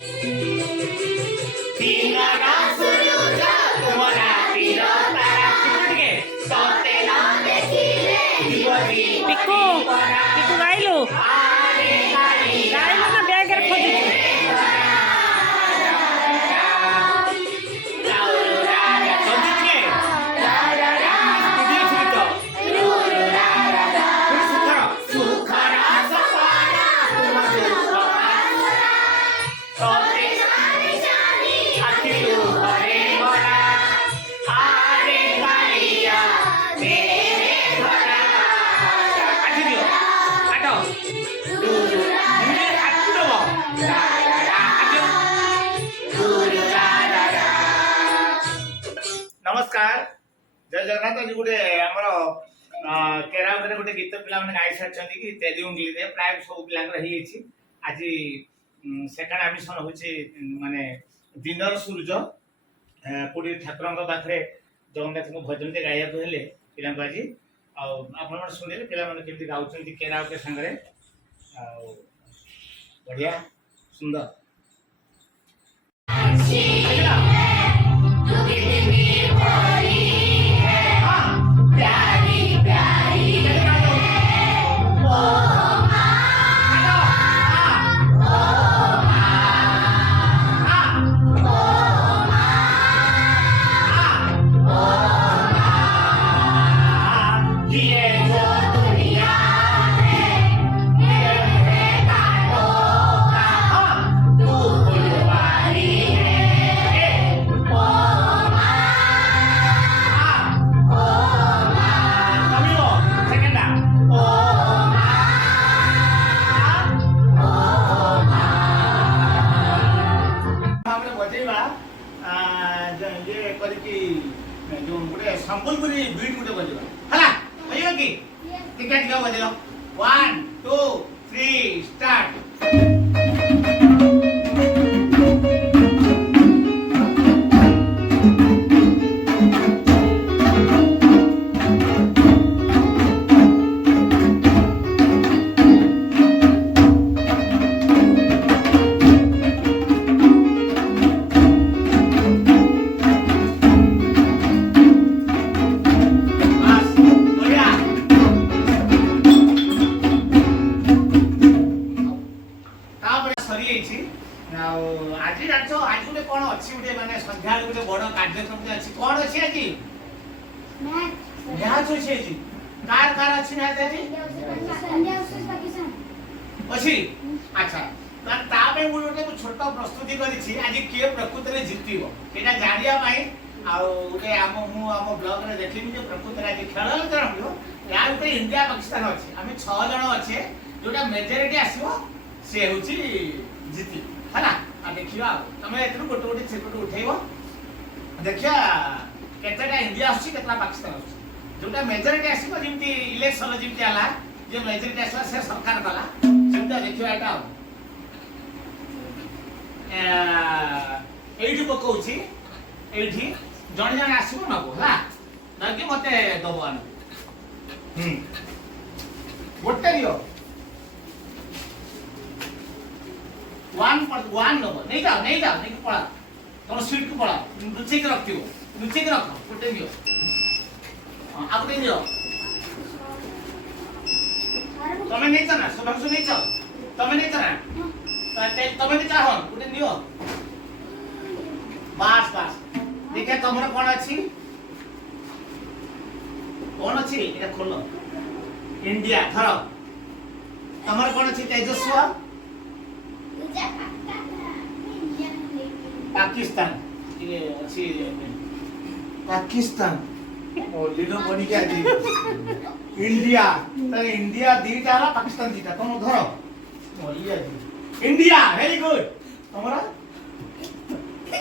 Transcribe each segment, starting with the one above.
ପିକୁ ପିକୁ ଗାଇଲୁ ଗାଇଲୁ ନା ବ୍ୟାଗରେ ଖୋଜୁଛୁ नमस्कार जय जगन्नाथ आज गोटे आमर केरा गोटे गीत पिला गाई सारी कि तेली उंगली प्राय सब पिला आज सेकेंड एडमिशन हूँ माने दिनर सूरज पूरी ठाकुर पाखे जगन्नाथ को भजन गाइया हेले पिला आज आप शुणे पिला केमती गाँव केरा के सांगे बढ़िया सुंदर संबलपुरी बीट गुटे बजेबा हला बजेबा की टिकट जाओ बजेलो 1 2 3 स्टार्ट आज जान आज गोटे कौन अच्छी गोटे माने संध्या गोटे बड़ कार्यक्रम अच्छी कौन अच्छी आज मैच अच्छी आज कार कार अच्छी मैच आज अच्छी अच्छा तापे मु गोटे छोट प्रस्तुति करिछि आज के प्रकृति रे जितिबो एटा जानिया पई आ गोटे मु ब्लॉग रे देखिनि जे प्रकृति रे आज खेल करबो यार पे इंडिया पाकिस्तान अछि आमे 6 जण अछि जोटा मेजॉरिटी आसीबो से होछि जिति है देखिए तुम ए गोटे गोटे चिपट उठेब देखिए केतेटा इंडिया आसता पाकिस्तान जोटा मेजोरिटी आसो जमी इलेक्शन जमी है जो मेजोरिटी आसला से सरकार कला सेमता देखिए यहाँ ये पकाऊँ ये जड़े जड़े आसो नब है नकी मत दब गोटे दियो 1 नंबर नहीं जाओ नहीं पड़ा तुम सीट को पड़ा लुचे के रखो गोटे दियो आ गोटे दियो तुम नहीं ना शुभांशु नहीं तुम नहीं ना तुम नहीं चाह गोटे दियो बस बस देखिए तुम कौन अच्छी ये खोल इंडिया थर तुम कौन अच्छी तेजस्व पाकिस्तान ये अच्छी पाकिस्तान ओ लीडर बनी के आज इंडिया तो इंडिया दीटा ला पाकिस्तान दीटा तुम धर ओ ये इंडिया वेरी गुड हमरा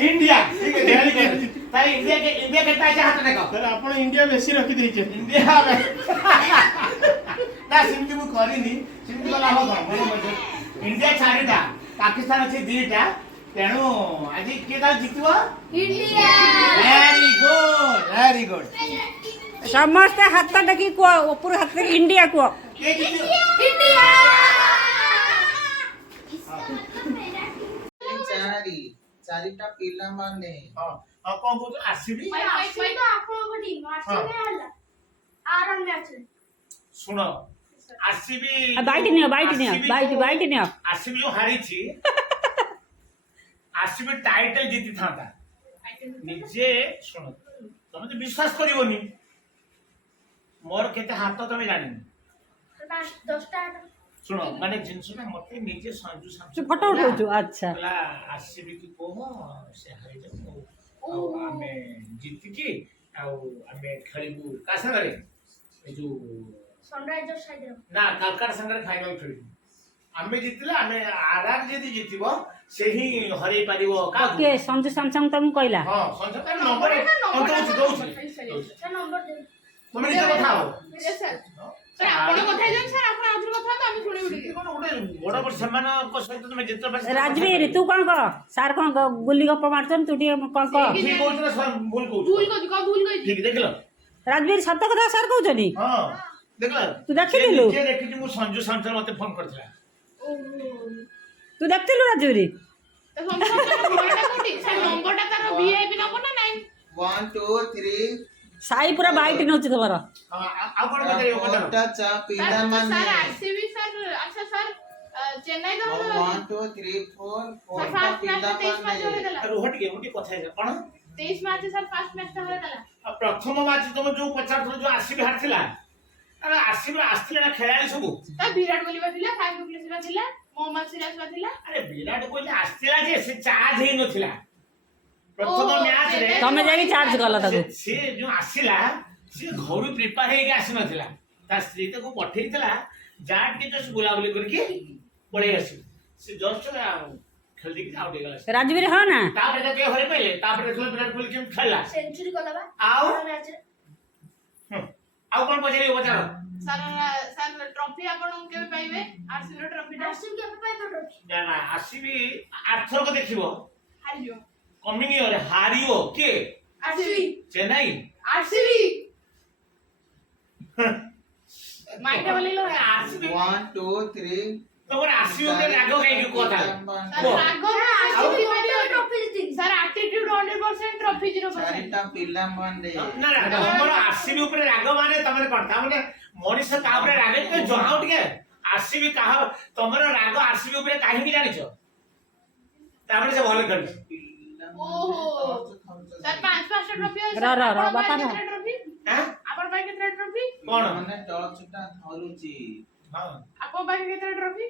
इंडिया ठीक है वेरी गुड ताई इंडिया के ताई हाथ देखो सर आपण इंडिया बेसी रखी दै छै इंडिया ना सिंधी मु करिनी सिंधी वाला हो इंडिया चारिटा पाकिस्तान अच्छे दीटा तेणु आज किए जितब इंडिया वेरी गुड समस्ते हाथ टेक ऊपर हाथ टेक इंडिया को इंडिया ହାରି ଚାରିଟା ପିଲାମାନେ ହଁ ହଁ କଣ କହୁଛୁ ଆସିବି ଶୁଣ ଆସିବି ବାଇଟ ନିଅ ବାଇଟ ନିଅ ଆସିବି ଯୋଉ ହାରିଛି ଆସିବି ଟାଇଟଲ ଜିତିଥାନ୍ତା ନିଜେ ଶୁଣ ତମେ ତ ବିଶ୍ୱାସ କରିବନି ମୋର କେତେ ହାତ ତମେ ଜାଣିନି ଶୁଣ ମାନେ ଜିନିଷଟା ମତେ ନିଜେ ସଞ୍ଜୁ ତୁ ଫଟୋ ଉଠଉଛୁ ଆଚ୍ଛା କହିଲା ଆସିବି କି କହ ସେ ହାରିଯାଉ ଆଉ ଆମେ ଜିତିକି ଆଉ ଆମେ ଖେଳିବୁ କା ସାଙ୍ଗରେ ଏ ଯୋଉ ନା କାଲକାଟା ସାଙ୍ଗରେ ଫାଇନାଲ ଖେଳିବୁ ଆମେ ଜିତିଲେ ଆମେ ଆରଆର ଯଦି ଜିତିବ ସେ ହିଁ ହରେଇ ପାରିବ କାହାକୁ ଓକେ ସଞ୍ଜୁ ସାମସଙ୍ଗ ତମକୁ କହିଲା ହଁ ସଞ୍ଜୟ ତାର ନମ୍ବର ଦଉଛି ତମେ ନିଜେ କଥା ହବ ବଡ ବଡ ସେମାନଙ୍କ ସହିତ ତମେ ଯେତେବେଳେ ରାଜବୀର ତୁ କଣ କହ ସାର୍ କଣ ଗୁଲି ଗପ ମାରୁଛନ୍ତି ତୁ ଟିକେ କଣ କହ ଠିକ କହୁଛୁ ନା ଭୁଲ କହୁଛୁ ଠିକ ଦେଖିଲ ରାଜବୀର ସତ କଥା ସାର୍ କହୁଛନ୍ତି ହଁ ଦେଖିଲ ତୁ ଦେଖିଥିଲୁ? ସେ ଦେଖିଛି ମୁଁ ସଞ୍ଜୁ ସାମସଙ୍ଗ ମତେ ଫୋନ କରିଥିଲା ତୁ ଦେଖିଥିଲୁ ରାଜବୀର 1 2 3 ସାଇ ପୁରା ବାଇଟ ନଉଛି ତମର ଆଉ କଣ ପଚାରିବ ପଚାର କୋଟା ଚା ପିଲାମାନେ ଚେନ୍ନାଇ 1 2 3 4 କୋଟା ପିଲାମାନେ ରୁହ ଟିକେ ମୁଁ ଟିକେ କଥା ହେଇଯା କଣ 23 ମାର୍ଚ୍ଚ ସାର୍ ଫାର୍ଷ୍ଟ ମ୍ୟାଚଟା ହୋଇଥିଲା ପ୍ରଥମ ମ୍ୟାଚ ତମେ ଯୋଉ ପଚାରୁଥିଲ ଯୋଉ ଆସିବି ହାରିଥିଲା ଆରେ ଆସିବି ଆସିଥିଲେ ନା ଖେଳାଳି ସବୁ ତା ବିରାଟ କୋହଲି ଥିଲା ଫାଇଭ ଡୁପ୍ଲେସିସ୍ ଥିଲା ମୋହମ୍ମଦ ସିରାଜ ଥିଲା ଆରେ ବିରାଟ କୋହଲି ଆସିଥିଲା ଯେ ସେ ଚାର୍ଜ ହେଇନଥିଲା ପ୍ରଥମ ମ୍ୟାଚ ରେ ତମେ ଯାଇକି ଚାର୍ଜ କଲ ତାକୁ ସେ ଯୋଉ ଆସିଲା ସେ ଘରୁ ପ୍ରିପେୟାର ହେଇକି ଆସିନଥିଲା ତା ସ୍ତ୍ରୀ ତାକୁ ପଠେଇଥିଲା ଯା ଟିକେ ଜଷ୍ଟ ବୁଲାବୁଲି କରିକି ପଳେଇ ଆସିବୁ ସେ ଜଷ୍ଟ ଖେଳି ଦେଇକି ଆଉଟ ହେଇଗଲା ରାଜବୀର ହଁ ନା ତାପରେ ତାକୁ ହରେଇ ପାଇଲେ ତାପରେ ଦେଖିଲ ବିରାଟ କୋହଲି କେମିତି ଖେଳିଲା ସେଞ୍ଚୁରୀ କଲା ବା ଆଉ ଆଉ କଣ ପଚାରିବ ପଚାର ସାର୍ ଟ୍ରଫି ଆପଣ କେବେ ପାଇବେ ଆରସିବି ଟ୍ରଫିଟା ଆରସିବି କେବେ ପାଇବ ଟ୍ରଫି ନା ଆସିବି ଆର୍ଥରକ ଦେଖିବ ହାରିଯିବ କମିଂ ଇୟର ହାରିବ କିଏ ଆରସିବି ଚେନ୍ନାଇ ଆରସିବି ମାଇଟା ବୋଲିलो ଆରସିବି 1 2 3 ତମର ଆସିବି ଉପରେ ରାଗ କାହିଁକି କଥା ରାଗ ଆରସିବି ମାଇଟା ଟ୍ରଫି ଜିତି ସାର୍ ଆଟିଟ୍ୟୁଡ 100% ଟ୍ରଫି 0% ଚାରିଟା ପିଲାମାନେ ନା ତମର ଆସିବି ଉପରେ ରାଗ ମାନେ ତମର କଣ ତା ମାନେ ମଣିଷ ତା ଉପରେ ରାଗ ଟିକେ ଜଣାଉ ଟିକେ ଆସିବି କାହା ତମର ରାଗ ଆସିବି ଉପରେ କାହିଁକି ଜାଣିଛ ତାପରେ ସେ ଭଲ ଖେଳିଛି ଓହୋ ସାର୍ 5ଟା ଟ୍ରଫି ଅଛି ବାପା ର ଟ୍ରଫି ହାଁ ଆପଣ ପାଇଁ କେତେ ଟ୍ରଫି କଣ ମାନେ ଟଚଟା ଧରୁଛି ହଁ ଆପଣ ପାଇଁ କେତେ ଟ୍ରଫି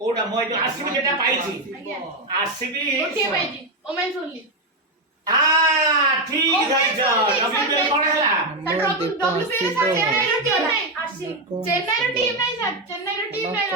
କୋଉଟା ମୁଁ ଏଇ ଆସିବି ଯେଟା ପାଇଛି ଆଜ୍ଞା ଆସିବି ଗୋଟିଏ ପାଇଛି ଓମେନ୍ସ ଓନ୍ଲି ଠିକ ଧରିଛ ଡବ୍ଲ୍ୟୁପିଏଲ୍ କଣ ହେଲା WPL ସାର୍ ଚେନ୍ନାଇର ଟିମ୍ ନାହିଁ ସାର୍ ଚେନ୍ନାଇର ଟିମ୍ ନାହିଁ